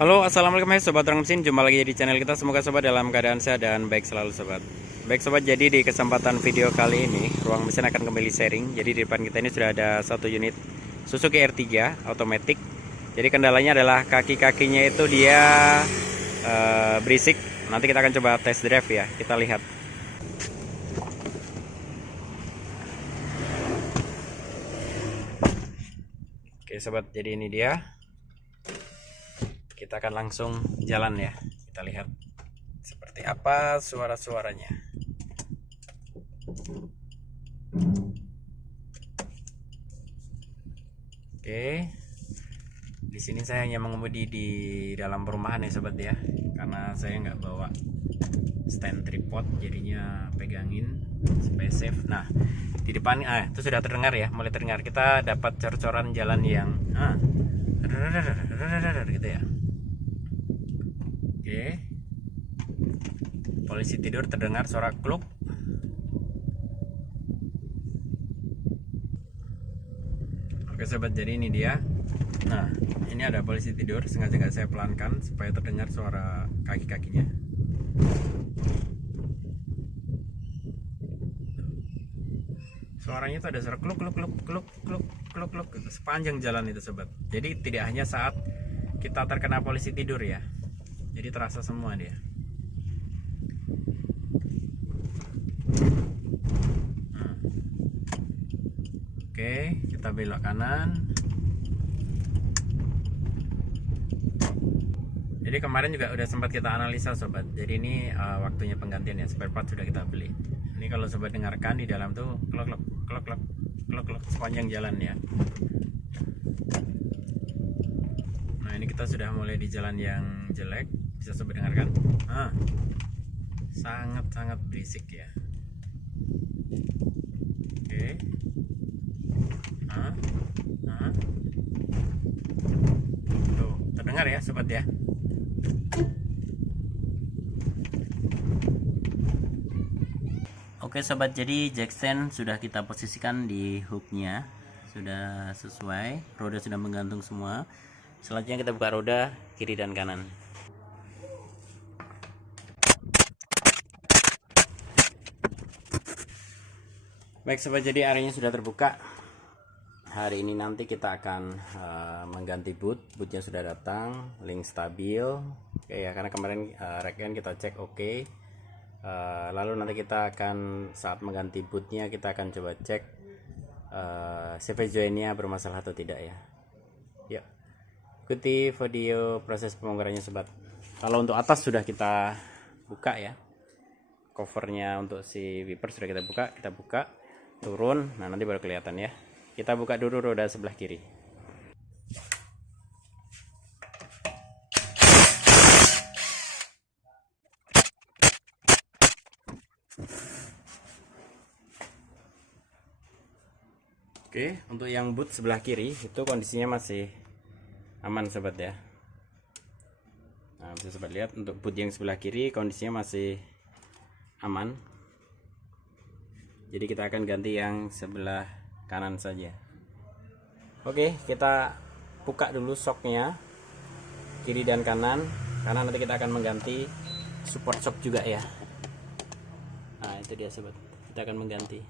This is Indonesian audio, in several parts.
Halo, assalamualaikum hai sobat orang mesin. Jumpa lagi di channel kita. Semoga sobat dalam keadaan sehat dan baik selalu sobat. Baik sobat, jadi di kesempatan video kali ini ruang mesin akan kembali sharing. Jadi di depan kita ini sudah ada satu unit Suzuki R3 automatic. Jadi kendalanya adalah kaki-kakinya itu dia berisik. Nanti kita akan coba test drive ya. Kita lihat. Oke sobat, jadi ini dia. Kita akan langsung jalan ya. Kita lihat seperti apa suara-suaranya. Oke. Di sini saya hanya mengemudi di dalam perumahan ya sobat ya. Karena saya nggak bawa stand tripod, jadinya pegangin supaya safe. Nah, di depan itu sudah terdengar ya, mulai terdengar. Kita dapat cor-coran jalan yang gitu ya. Oke. Polisi tidur, terdengar suara kluk. Oke sobat, jadi ini dia. Nah, ini ada polisi tidur, sengaja nggak saya pelankan supaya terdengar suara kaki-kakinya. Suaranya itu ada suara kluk kluk kluk kluk kluk kluk kluk sepanjang jalan itu sobat. Jadi tidak hanya saat kita terkena polisi tidur ya. Jadi terasa semua dia. Oke, kita belok kanan. Jadi kemarin juga udah sempat kita analisa sobat. Jadi ini waktunya penggantian ya, spare part sudah kita beli. Ini kalau sobat dengarkan di dalam tuh klok klok klok klok klok klok sepanjang jalan ya. Nah ini kita sudah mulai di jalan yang jelek, bisa sobat dengarkan. Sangat-sangat berisik ya. Oke. Tuh, terdengar ya sobat ya. Oke sobat, jadi jack stand sudah kita posisikan di hooknya, sudah sesuai, roda sudah menggantung semua. Selanjutnya kita buka roda kiri dan kanan. Baik sobat, jadi areanya sudah terbuka. Hari ini nanti kita akan mengganti bootnya sudah datang, link stabil. Oke ya, karena kemarin reken kita cek oke. Lalu nanti kita akan saat mengganti bootnya kita akan coba cek CV joinnya bermasalah atau tidak ya. Yuk, ikuti video proses pembongkarannya sobat. Kalau untuk atas sudah kita buka ya, covernya untuk si wiper sudah kita buka, turun. Nah nanti baru kelihatan ya. Kita buka dulu roda sebelah kiri. Oke, untuk yang boot sebelah kiri itu kondisinya masih aman sobat ya. Nah, bisa sobat lihat untuk boot yang sebelah kiri kondisinya masih aman. Jadi kita akan ganti yang sebelah kanan saja. Oke, kita buka dulu shocknya kiri dan kanan, karena nanti kita akan mengganti support shock juga ya. Nah, itu dia sobat. Kita akan mengganti.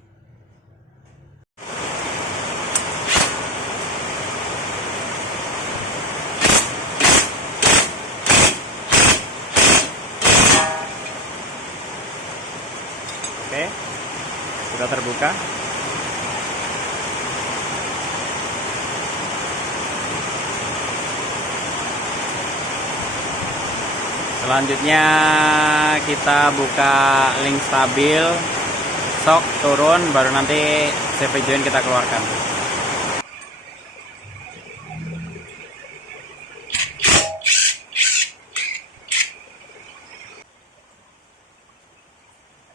Oke, sudah terbuka. Selanjutnya kita buka link stabil, shock turun, baru nanti CV join kita keluarkan.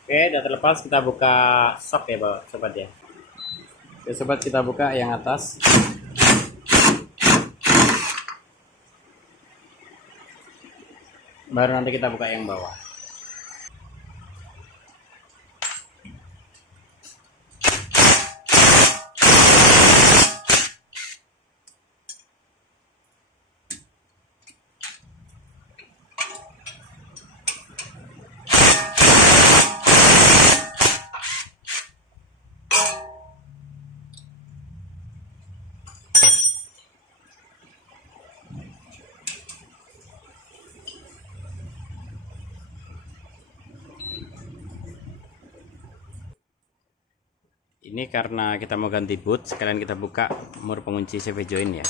Oke, udah terlepas, kita buka shock ya sobat ya. Oke sobat, kita buka yang atas. Baru nanti kita buka yang bawah. Ini karena kita mau ganti boot, sekalian kita buka mur pengunci CV join ya.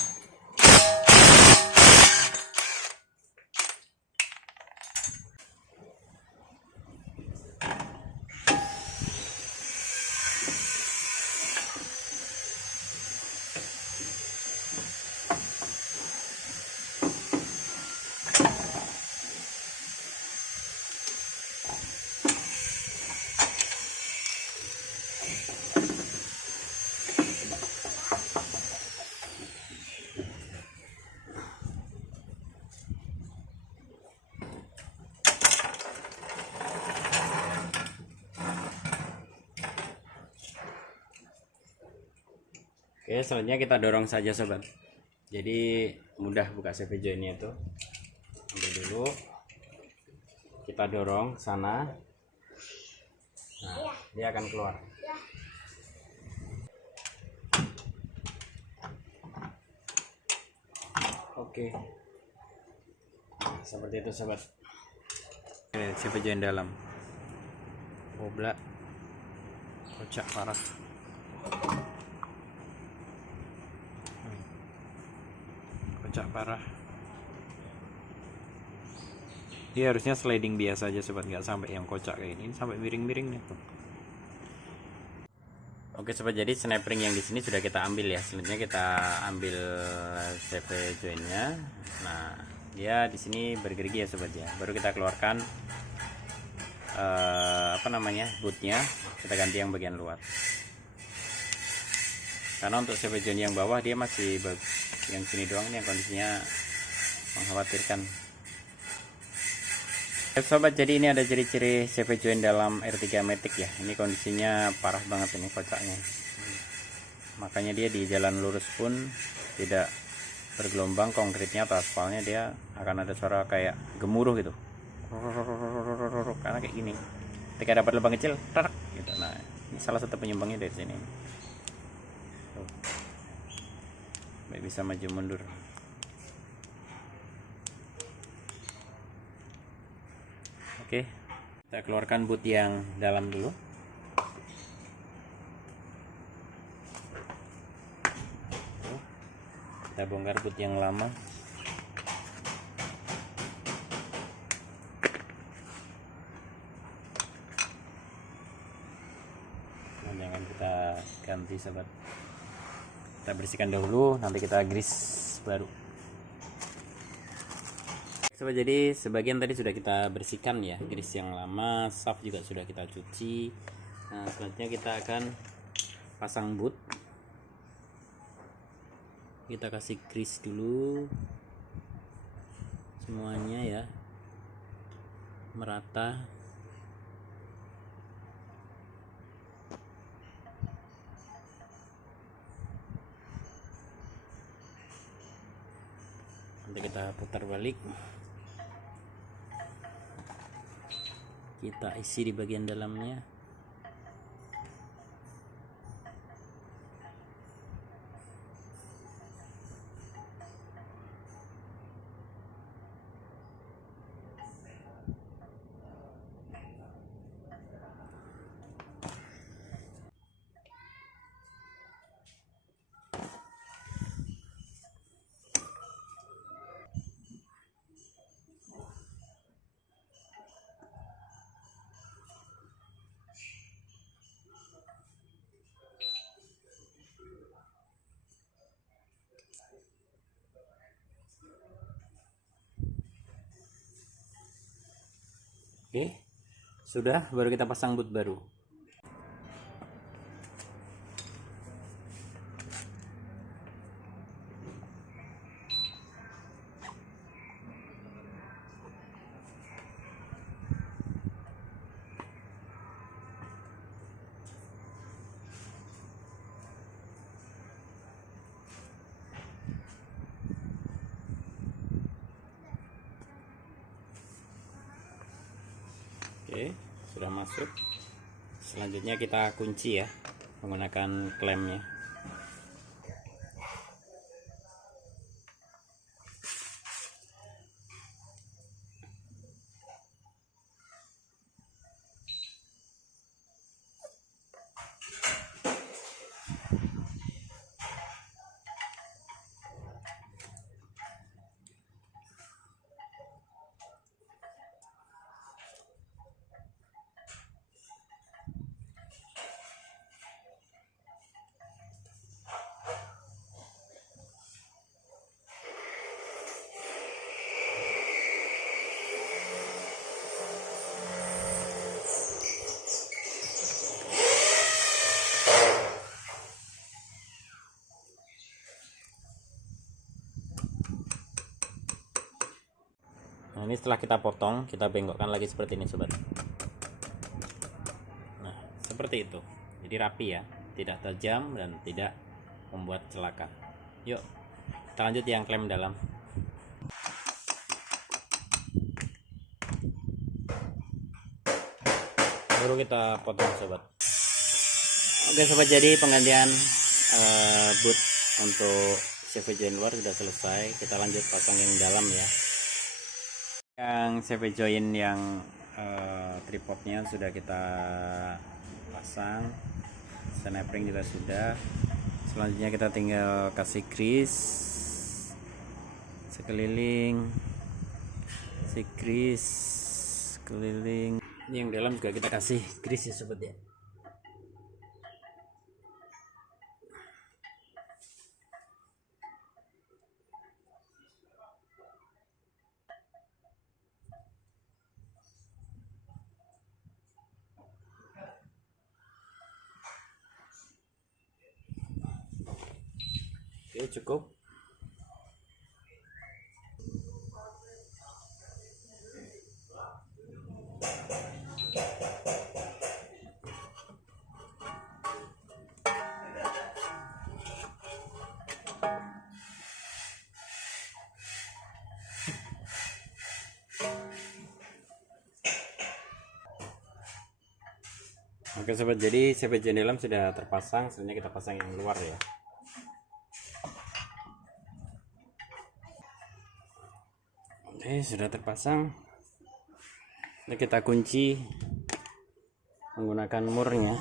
Oke, selanjutnya kita dorong saja sobat. Jadi mudah buka CV joinnya itu. Ambil dulu, kita dorong sana. Nah, dia akan keluar. Oke, seperti itu sobat. Ini CV join dalam. Oblak, kocak parah. Kocak parah. Dia harusnya sliding biasa aja sobat, nggak sampai yang kocak kayak ini sampai miring-miring nih. Oke sobat, jadi snap ring yang di sini sudah kita ambil ya. Selanjutnya kita ambil CV joinnya. Nah, dia di sini bergerigi ya sobat ya. Baru kita keluarkan bootnya, kita ganti yang bagian luar. Karena untuk CV join yang bawah dia masih yang sini doang nih yang kondisinya mengkhawatirkan. Sobat, jadi ini ada ciri-ciri CV join dalam R3 Matic ya. Ini kondisinya parah banget ini kocaknya. Makanya dia di jalan lurus pun tidak bergelombang, konkretnya atau aspalnya dia akan ada suara kayak gemuruh gitu. Karena kayak gini. Ketika dapat lubang kecil, tarak gitu. Nah, ini salah satu penyumbangnya dari sini. Tuh. Baik, bisa maju mundur. Oke, kita keluarkan boot yang dalam dulu. Kita bongkar boot yang lama. Nah, jangan kita ganti sobat. Kita bersihkan dahulu, nanti kita grease baru. Sobat, jadi sebagian tadi sudah kita bersihkan ya, grease yang lama, shaft juga sudah kita cuci. Nah, selanjutnya kita akan pasang boot. Kita kasih grease dulu semuanya ya, merata. Nanti kita putar balik, kita isi di bagian dalamnya. Oke, sudah, baru kita pasang boot baru. Oke, sudah masuk. Selanjutnya kita kunci ya menggunakan klemnya. Nah, ini setelah kita potong, kita bengkokkan lagi seperti ini sobat. Nah, seperti itu. Jadi rapi ya, tidak tajam dan tidak membuat celaka. Yuk, kita lanjut yang klem dalam. Baru kita potong sobat. Oke sobat, jadi penggantian boot untuk CV join luar sudah selesai. Kita lanjut pasang yang dalam ya. Yang CV join yang tripodnya sudah kita pasang, snap ring juga sudah. Selanjutnya kita tinggal kasih grease sekeliling, keliling. Ini yang dalam juga kita kasih grease ya sobat ya. Oke, cukup. Oke sobat, jadi CV join dalam sudah terpasang. Selanjutnya kita pasang yang luar ya. Oke, sudah terpasang. Ini kita kunci menggunakan murnya.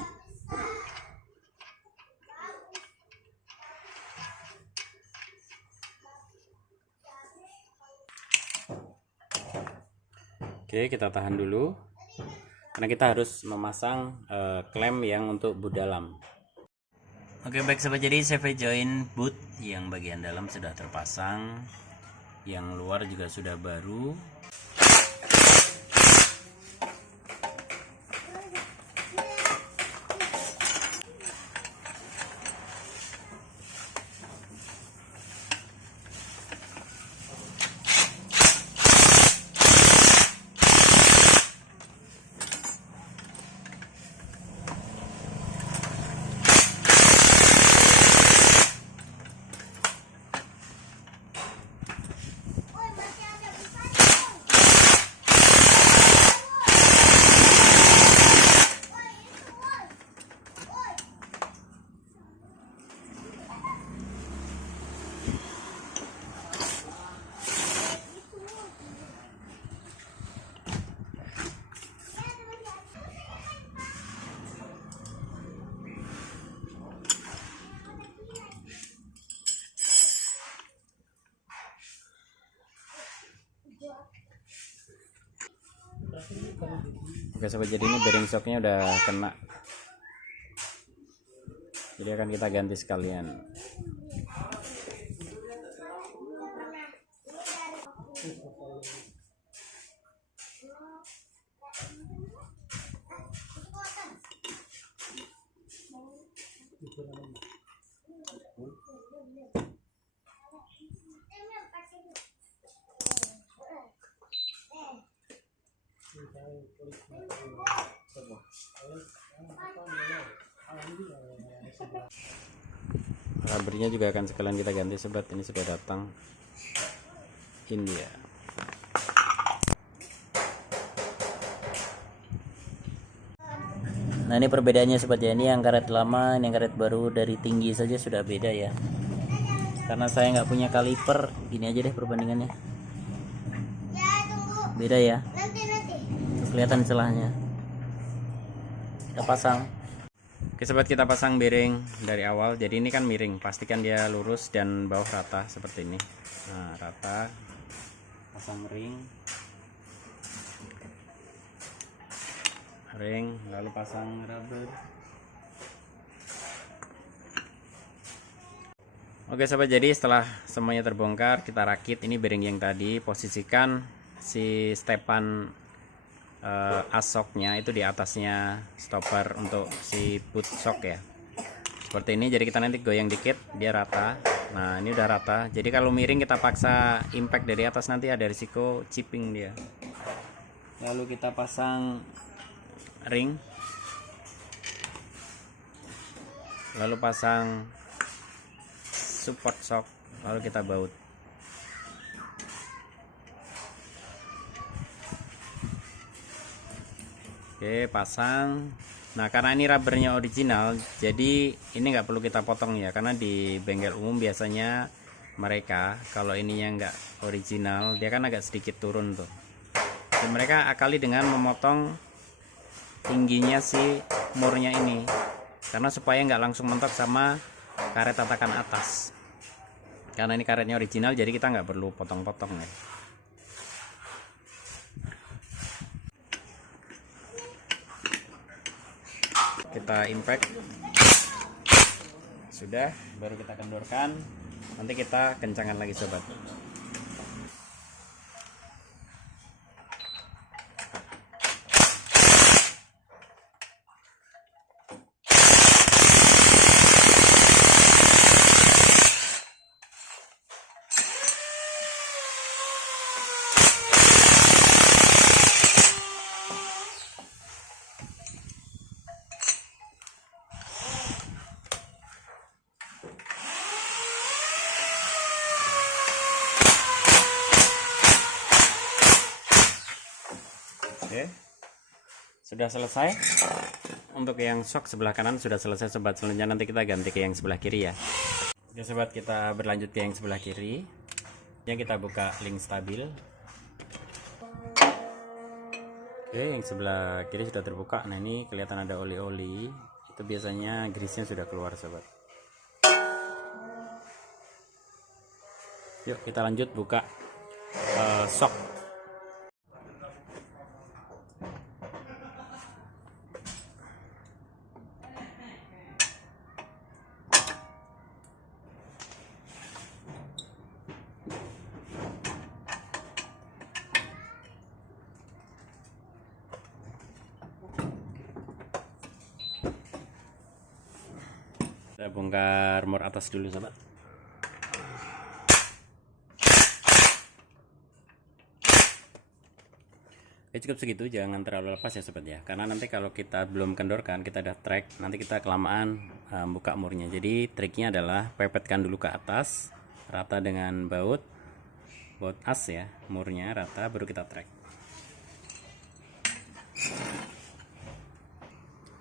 Oke, kita tahan dulu karena kita harus memasang klem yang untuk boot dalam. Oke baik sobat, jadi CV join boot yang bagian dalam sudah terpasang, yang luar juga sudah baru. Oke sobat, jadi ini bearing shocknya udah kena, jadi akan kita ganti sekalian. Rubbernya juga akan sekalian kita ganti sobat, ini sudah datang India. Nah ini perbedaannya sobat ya, ini yang karet lama, ini yang karet baru, dari tinggi saja sudah beda ya. Karena saya nggak punya kaliper, gini aja deh perbandingannya. Beda ya. Tuh, kelihatan celahnya. Kita pasang. Oke sobat, kita pasang bearing dari awal. Jadi ini kan miring, pastikan dia lurus dan bawah rata seperti ini. Nah rata, pasang ring, lalu pasang rubber. Oke sobat, jadi setelah semuanya terbongkar, kita rakit. Ini bearing yang tadi, posisikan si stepan asoknya itu di atasnya stopper untuk si boot shock ya, seperti ini. Jadi kita nanti goyang dikit, dia rata, Nah ini udah rata, jadi kalau miring kita paksa impact dari atas nanti ada risiko chipping dia. Lalu kita pasang ring, lalu pasang support shock, lalu kita baut. Oke, pasang. Nah karena ini rubbernya original, jadi ini nggak perlu kita potong ya, karena di bengkel umum biasanya mereka kalau ininya nggak original dia kan agak sedikit turun tuh. Jadi mereka akali dengan memotong tingginya si murnya ini, karena supaya nggak langsung mentok sama karet tatakan atas. Karena ini karetnya original, jadi kita nggak perlu potong-potong ya. Kita impact, sudah, baru kita kendorkan, nanti kita kencangkan lagi sobat. Oke, sudah selesai. Untuk yang shock sebelah kanan sudah selesai sobat. Selanjutnya nanti kita ganti ke yang sebelah kiri ya. Oke sobat, kita berlanjut ke yang sebelah kiri. Yang kita buka link stabil. Oke, yang sebelah kiri sudah terbuka. Nah ini kelihatan ada oli-oli, itu biasanya grease-nya sudah keluar sobat. Yuk kita lanjut buka shock. Kita bongkar mur atas dulu sobat. Oke, cukup segitu, jangan terlalu lepas ya sobat ya, karena nanti kalau kita belum kendorkan, kita ada track, nanti kita kelamaan buka murnya. Jadi triknya adalah pepetkan dulu ke atas rata dengan baut as ya, murnya rata, baru kita track.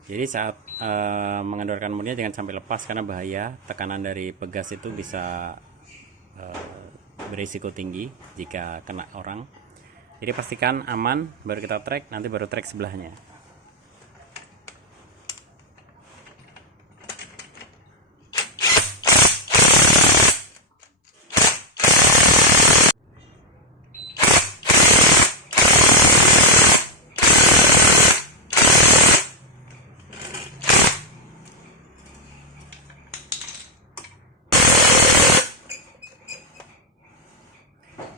Jadi saat mengendorkan murnya jangan sampai lepas, karena bahaya tekanan dari pegas itu bisa berisiko tinggi jika kena orang. Jadi pastikan aman, baru kita track, nanti baru track sebelahnya.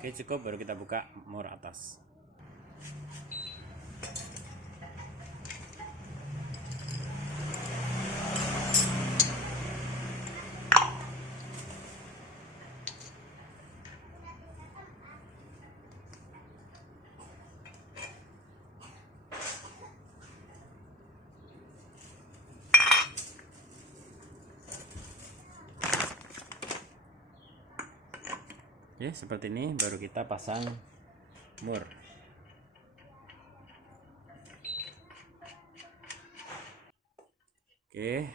Oke cukup, baru kita buka mur atas. Oke, seperti ini baru kita pasang mur. Oke,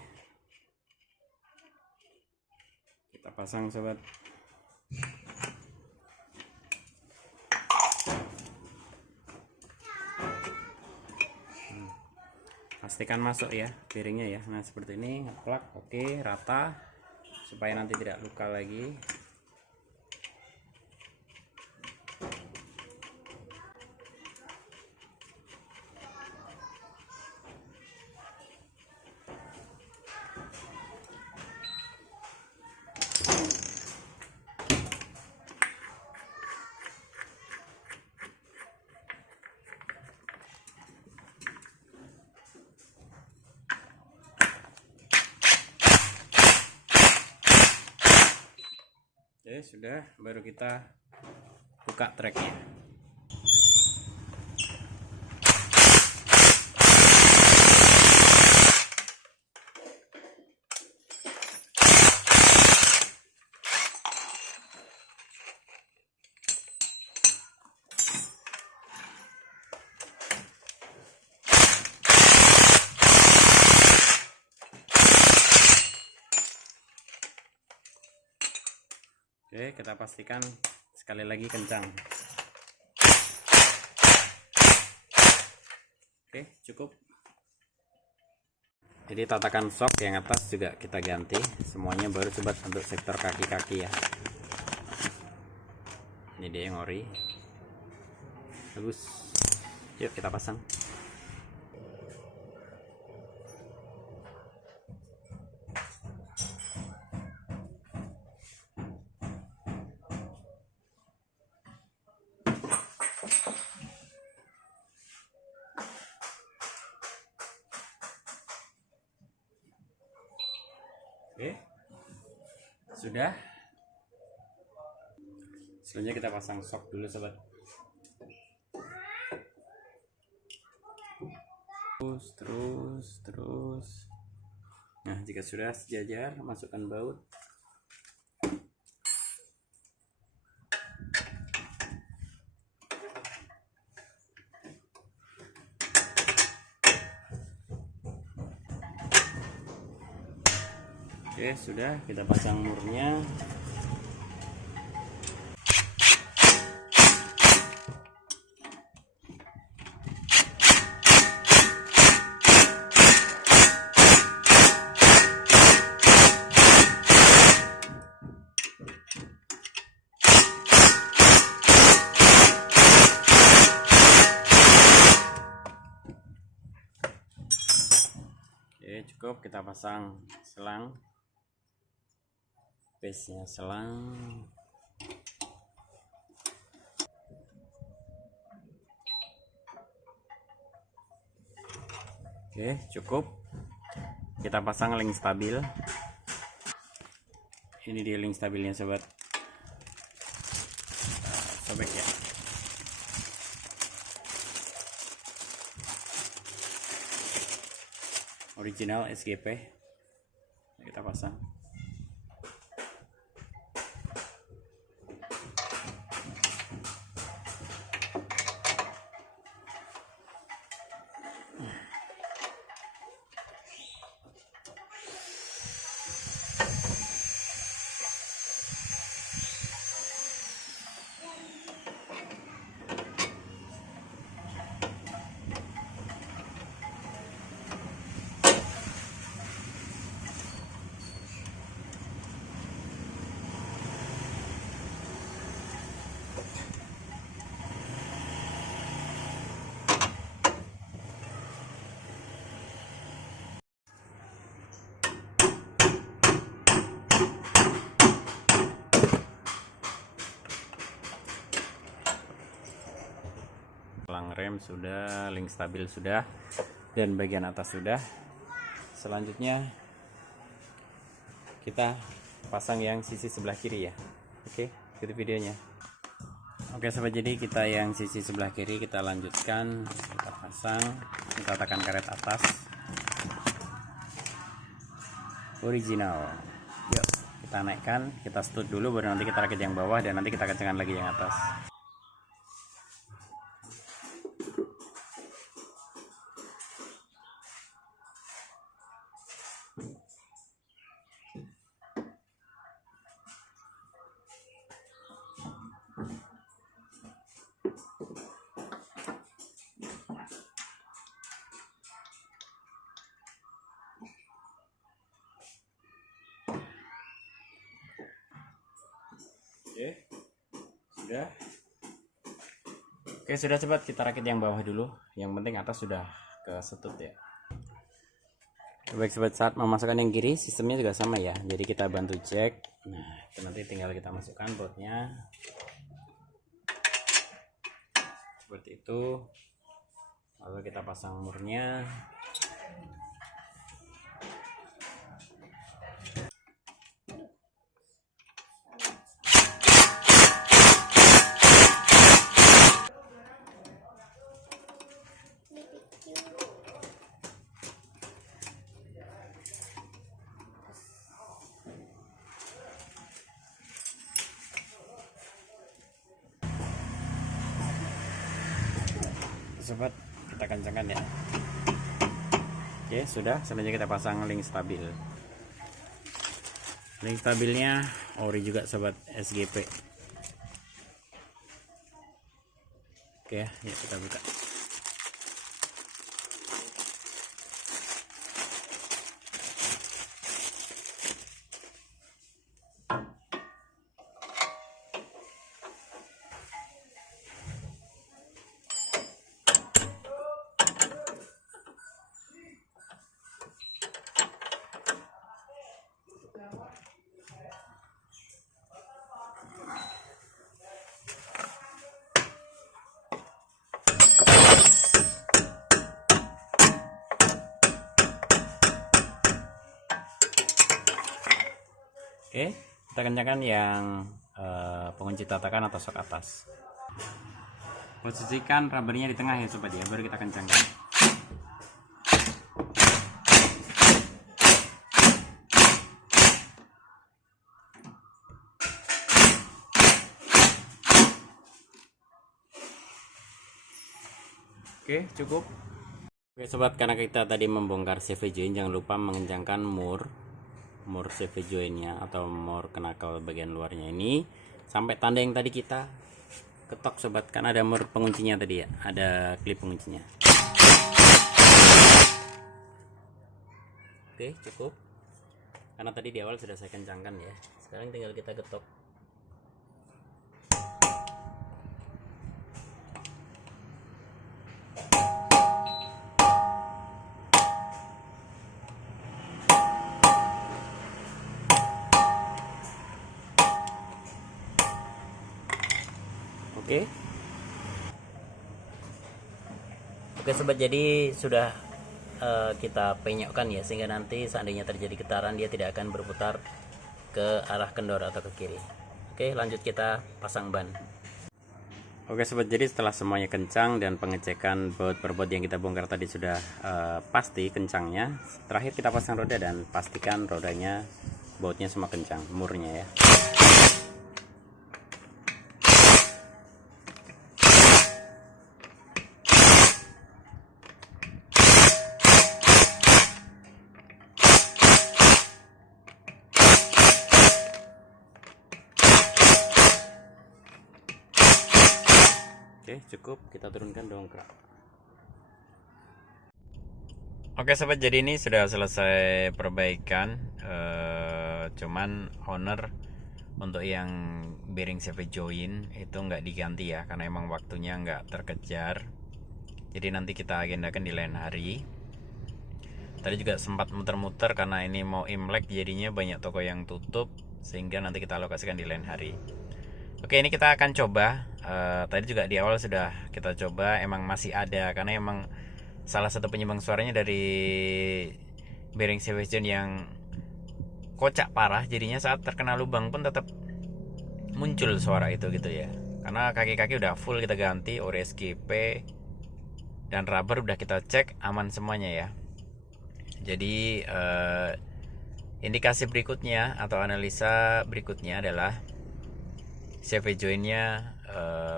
kita pasang sobat. Pastikan masuk ya piringnya ya. Nah seperti ini, ngeplak. Oke, rata supaya nanti tidak luka lagi. Oke, sudah, baru kita buka treknya. Oke, kita pastikan sekali lagi kencang. Oke, cukup. Jadi tatakan sok yang atas juga kita ganti semuanya, baru sobat untuk sektor kaki-kaki ya. Ini dia yang ori. Bagus. Yuk kita pasang. Oke, sudah. Selanjutnya kita pasang sok dulu sobat. Terus. Nah, jika sudah sejajar, masukkan baut. Oke, sudah, kita pasang murnya. Oke, cukup, kita pasang selang. Base-nya selang. Oke, cukup. Kita pasang link stabil. Ini dia link stabilnya sobat. Sobek ya. Original SGP. Kita pasang. Selang rem sudah, link stabil sudah, dan bagian atas sudah. Selanjutnya kita pasang yang sisi sebelah kiri ya. Oke, ikuti videonya. Oke sobat, jadi kita yang sisi sebelah kiri kita lanjutkan, kita pasang, kita tekan karet atas original. Yuk kita naikkan, kita stud dulu, baru nanti kita rakit yang bawah, dan nanti kita kencangkan lagi yang atas. Sudah. Oke, sudah cepat kita rakit yang bawah dulu. Yang penting atas sudah kesetut ya. Baik sobat, saat memasukkan yang kiri sistemnya juga sama ya. Jadi kita bantu cek. Nah, itu nanti tinggal kita masukkan bautnya. Seperti itu. Lalu kita pasang murnya. sobat, kita kencangkan ya. Oke, sudah. Selanjutnya kita pasang link stabil. Link stabilnya ori juga sobat, SGP. Oke ya, yuk kita buka. Oke, kita kencangkan yang pengunci tatakan atau sok atas. Posisikan rubbernya di tengah ya sobat ya, baru kita kencangkan. Oke, cukup. Oke sobat, karena kita tadi membongkar CV join, jangan lupa mengencangkan mur CV joinnya atau mur kenakel bagian luarnya ini sampai tanda yang tadi kita ketok sobat, kan ada mur penguncinya tadi ya, ada klip penguncinya. Oke, cukup, karena tadi di awal sudah saya kencangkan ya. Sekarang tinggal kita getok. Oke sobat, jadi sudah kita penyokkan ya, sehingga nanti seandainya terjadi getaran dia tidak akan berputar ke arah kendor atau ke kiri. Oke, lanjut kita pasang ban. Oke sobat, jadi setelah semuanya kencang dan pengecekan baut per baut yang kita bongkar tadi sudah pasti kencangnya, terakhir kita pasang roda dan pastikan rodanya bautnya semua kencang, murnya ya. Oke, cukup, kita turunkan dongkrak. Oke sobat, jadi ini sudah selesai perbaikan, cuman owner untuk yang bearing CV join itu nggak diganti ya, karena emang waktunya nggak terkejar. Jadi nanti kita agendakan di lain hari. Tadi juga sempat muter-muter karena ini mau Imlek, jadinya banyak toko yang tutup, sehingga nanti kita alokasikan di lain hari. Oke, ini kita akan coba. Tadi juga di awal sudah kita coba, emang masih ada, karena emang salah satu penyumbang suaranya dari bearing CV join yang kocak parah, jadinya saat terkena lubang pun tetap muncul suara itu gitu ya. Karena kaki-kaki udah full kita ganti, ori SGP dan rubber udah kita cek aman semuanya ya. Jadi indikasi berikutnya atau analisa berikutnya adalah CV joinnya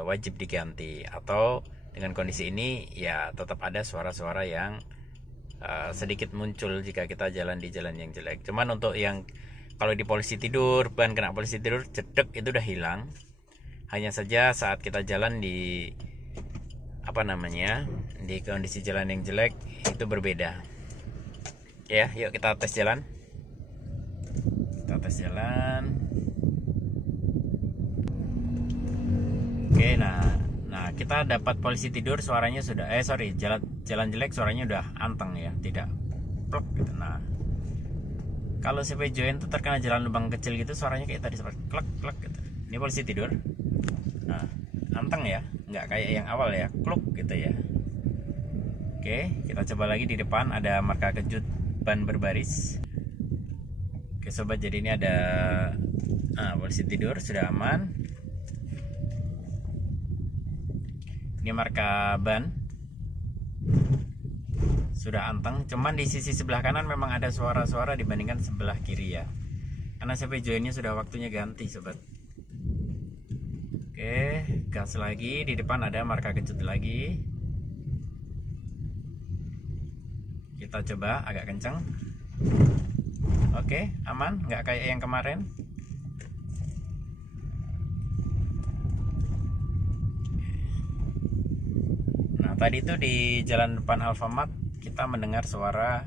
wajib diganti, atau dengan kondisi ini ya tetap ada suara-suara yang sedikit muncul jika kita jalan di jalan yang jelek. Cuman untuk yang kalau di polisi tidur, ban kena polisi tidur cedek itu udah hilang. Hanya saja saat kita jalan di di kondisi jalan yang jelek itu berbeda. Ya, yuk kita tes jalan. Kita tes jalan. Oke, nah kita dapat polisi tidur suaranya sudah jalan jelek suaranya udah anteng ya, tidak plek gitu. Nah, kalau CV join itu terkena jalan lubang kecil gitu suaranya kayak tadi seperti klek klek gitu. Ini polisi tidur. Nah, anteng ya, nggak kayak yang awal ya, kluk gitu ya. Oke, kita coba lagi di depan, ada marka kejut ban berbaris. Oke sobat, jadi ini ada polisi tidur sudah aman. Ini marka ban sudah anteng, cuman di sisi sebelah kanan memang ada suara-suara dibandingkan sebelah kiri ya, karena CV joinnya sudah waktunya ganti sobat. Oke, gas lagi, di depan ada marka kejut lagi. Kita coba agak kenceng. Oke, aman, nggak kayak yang kemarin. Nah, tadi itu di jalan depan Alfamart kita mendengar suara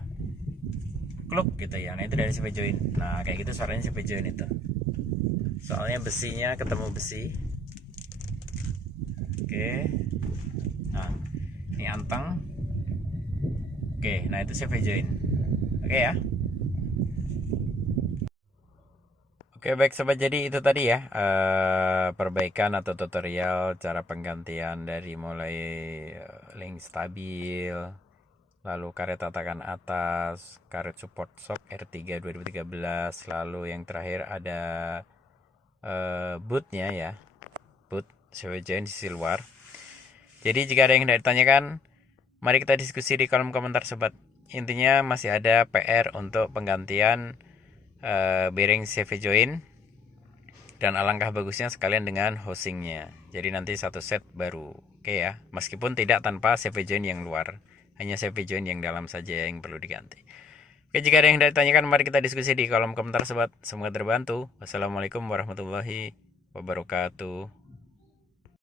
kluk gitu ya. Nah, itu dari CV join. Nah, kayak gitu suaranya CV join itu. Soalnya besinya ketemu besi. Oke. Nah, ini anteng. Oke, nah itu CV join. Oke ya. Oke, baik sobat, jadi itu tadi ya perbaikan atau tutorial cara penggantian dari mulai link stabil, lalu karet tatakan atas, karet support shock R3 2013, lalu yang terakhir ada bootnya ya, boot CV join sisi luar. Jadi jika ada yang tidak ditanyakan, mari kita diskusi di kolom komentar sobat. Intinya masih ada PR untuk penggantian bearing CV join, dan alangkah bagusnya sekalian dengan housingnya. Jadi nanti satu set baru. Oke ya, meskipun tidak tanpa CV join yang luar, hanya CV join yang dalam saja yang perlu diganti. Oke, jika ada yang tidak ditanyakan, mari kita diskusi di kolom komentar sobat. Semoga terbantu. Wassalamualaikum warahmatullahi wabarakatuh.